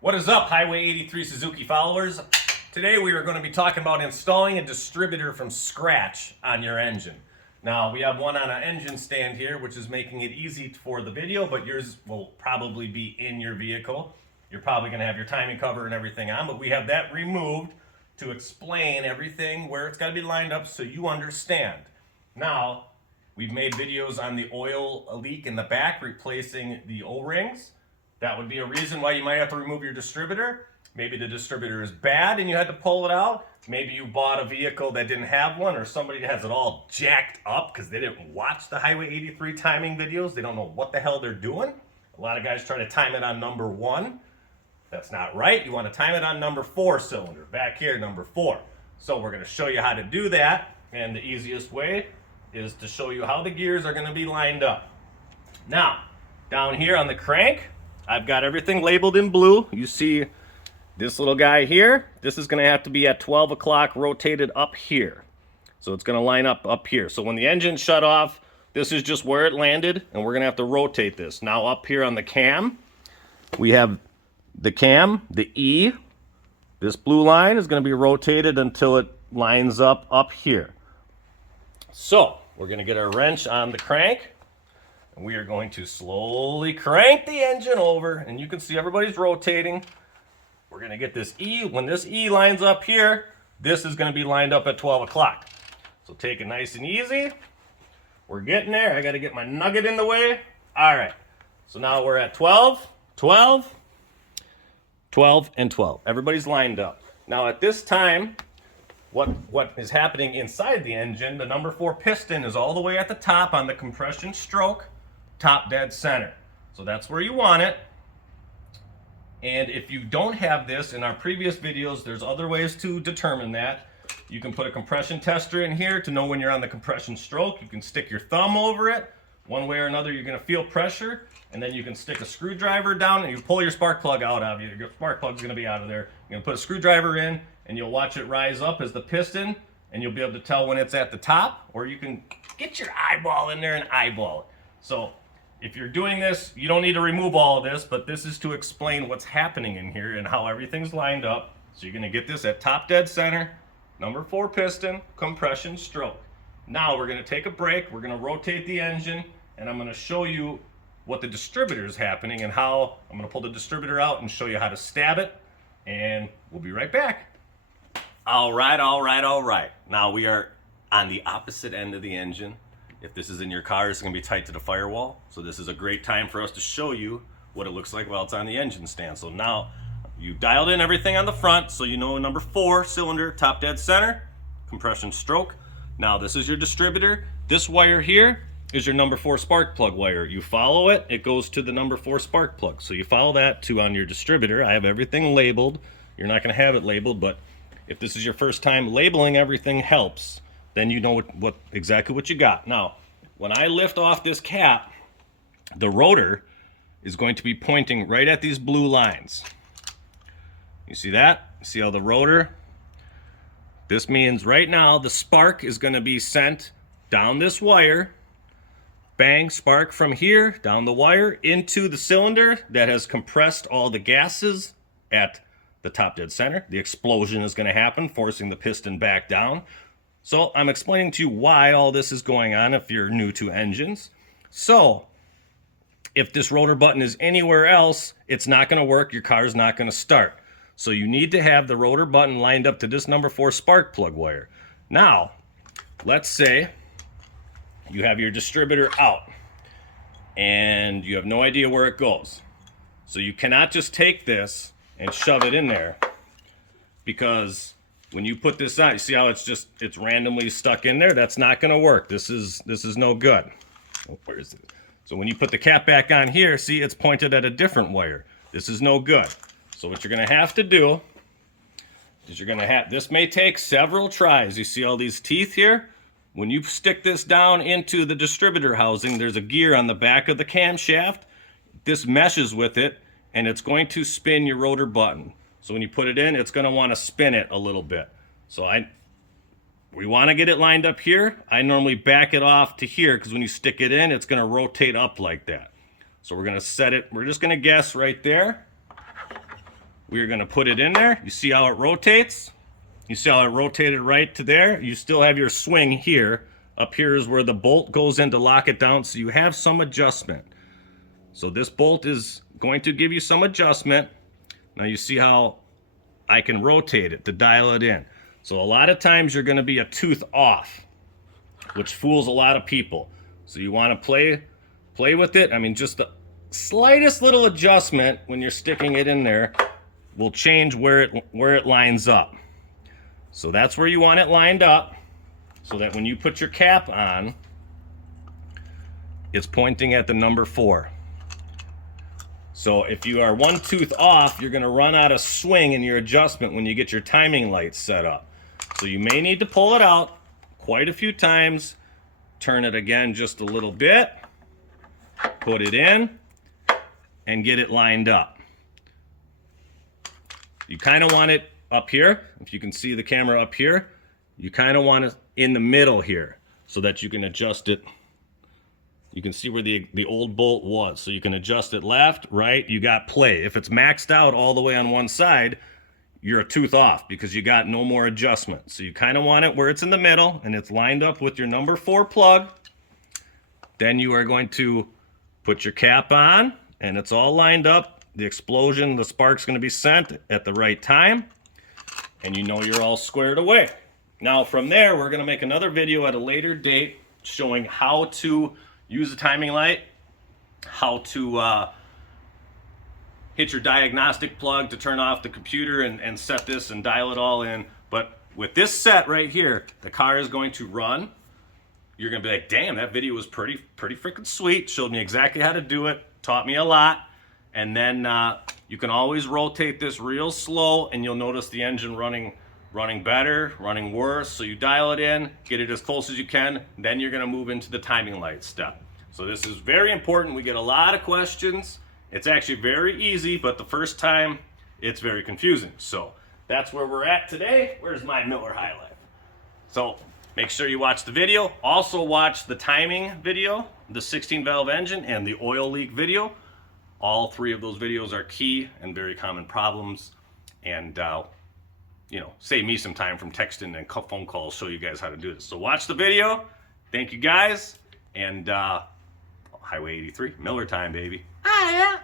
What is up, Highway 83 Suzuki followers? Today we are going to be talking about installing a distributor from scratch on your engine. Now, we have one on an engine stand here, which is making it easy for the video, but yours will probably be in your vehicle. You're probably going to have your timing cover and everything on, but we have that removed to explain everything where it's got to be lined up so you understand. Now, we've made videos on the oil leak in the back, replacing the O-rings. That would be a reason why you might have to remove your distributor. Maybe the distributor is bad and you had to pull it out. Maybe you bought a vehicle that didn't have one, or somebody has it all jacked up because they didn't watch the Highway 83 timing videos. They don't know what the hell they're doing. A lot of guys try to time it on number 1. That's not right. You want to time it on number 4 cylinder. Back here, number 4. So we're going to show you how to do that. And the easiest way is to show you how the gears are going to be lined up. Now, down here on the crank, I've got everything labeled in blue. You see this little guy here. This is going to have to be at 12 o'clock rotated up here. So it's going to line up here. So when the engine shut off, this is just where it landed, and we're going to have to rotate this. Now up here on the cam, we have the cam, the E. This blue line is going to be rotated until it lines up here. So we're going to get our wrench on the crank. We are going to slowly crank the engine over, and you can see everybody's rotating. We're going to get this E. When this E lines up here, this is going to be lined up at 12 o'clock. So take it nice and easy. We're getting there. I got to get my nugget in the way. All right. So now we're at 12, 12, 12, and 12. Everybody's lined up. Now at this time, what is happening inside the engine, the number 4 piston is all the way at the top on the compression stroke. Top dead center. So that's where you want it. And if you don't have this, in our previous videos, there's other ways to determine that. You can put a compression tester in here to know when you're on the compression stroke. You can stick your thumb over it. One way or another, you're going to feel pressure. And then you can stick a screwdriver down and you pull your spark plug out of it. Your spark plug's going to be out of there. You're going to put a screwdriver in and you'll watch it rise up as the piston, and you'll be able to tell when it's at the top, or you can get your eyeball in there and eyeball it. So if you're doing this, you don't need to remove all of this, but this is to explain what's happening in here and how everything's lined up. So you're going to get this at top dead center, number 4 piston, compression stroke. Now we're going to take a break. We're going to rotate the engine, and I'm going to show you what the distributor is happening and how I'm going to pull the distributor out and show you how to stab it, and we'll be right back. All right. Now we are on the opposite end of the engine. If this is in your car, it's going to be tight to the firewall. So this is a great time for us to show you what it looks like while it's on the engine stand. So now you dialed in everything on the front, so you know number 4 cylinder, top dead center, compression stroke. Now this is your distributor. This wire here is your number 4 spark plug wire. You follow it, it goes to the number 4 spark plug. So you follow that to on your distributor. I have everything labeled. You're not going to have it labeled, but if this is your first time, labeling everything helps. Then you know exactly what you got. Now, when I lift off this cap, the rotor is going to be pointing right at these blue lines. You see that? See how the rotor? This means right now the spark is going to be sent down this wire. Bang, spark from here, down the wire, into the cylinder that has compressed all the gases at the top dead center. The explosion is going to happen, forcing the piston back down. So I'm explaining to you why all this is going on if you're new to engines. So if this rotor button is anywhere else, it's not going to work. Your car's not going to start. So you need to have the rotor button lined up to this number 4 spark plug wire. Now, let's say you have your distributor out and you have no idea where it goes. So you cannot just take this and shove it in there, because when you put this on, you see how it's randomly stuck in there? That's not going to work. This is no good. Oh, where is it? So when you put the cap back on here, see, it's pointed at a different wire. This is no good. So what you're going to have to do is this may take several tries. You see all these teeth here? When you stick this down into the distributor housing, there's a gear on the back of the camshaft. This meshes with it, and it's going to spin your rotor button. So when you put it in, it's going to want to spin it a little bit. So we want to get it lined up here. I normally back it off to here, because when you stick it in, it's going to rotate up like that. So we're going to set it. We're just going to guess right there. we're going to put it in there. You see how it rotates? You see how it rotated right to there? You still have your swing here. Up here is where the bolt goes in to lock it down, so you have some adjustment. So this bolt is going to give you some adjustment. Now you see how I can rotate it to dial it in. So a lot of times you're going to be a tooth off, which fools a lot of people. So you want to play with it. I mean, just the slightest little adjustment when you're sticking it in there will change where it lines up. So that's where you want it lined up, so that when you put your cap on, it's pointing at the number 4. So if you are one tooth off, you're going to run out of swing in your adjustment when you get your timing lights set up. So you may need to pull it out quite a few times, turn it again just a little bit, put it in, and get it lined up. You kind of want it up here. If you can see the camera up here, you kind of want it in the middle here so that you can adjust it. You can see where the old bolt was, so you can adjust it left, right. You got play. If it's maxed out all the way on one side, you're a tooth off because you got no more adjustment. So you kind of want it where it's in the middle and it's lined up with your number 4 plug. Then you are going to put your cap on and it's all lined up. The explosion, the spark's going to be sent at the right time, and you know you're all squared away. Now from there, we're going to make another video at a later date showing how to use the timing light, how to hit your diagnostic plug to turn off the computer and set this and dial it all in. But with this set right here, the car is going to run. You're going to be like, damn, that video was pretty freaking sweet. Showed me exactly how to do it, taught me a lot. And then you can always rotate this real slow and you'll notice the engine running better, running worse. So you dial it in, get it as close as you can, then you're going to move into the timing light step. So this is very important. We get a lot of questions. It's actually very easy, but the first time it's very confusing. So that's where we're at today. Where's my Miller High Life? So make sure you watch the video. Also watch the timing video, the 16 valve engine, and the oil leak video. All 3 of those videos are key and very common problems, and save me some time from texting and phone calls, show you guys how to do this. So watch the video. Thank you guys, and Highway 83, Miller time, baby. Ah, yeah.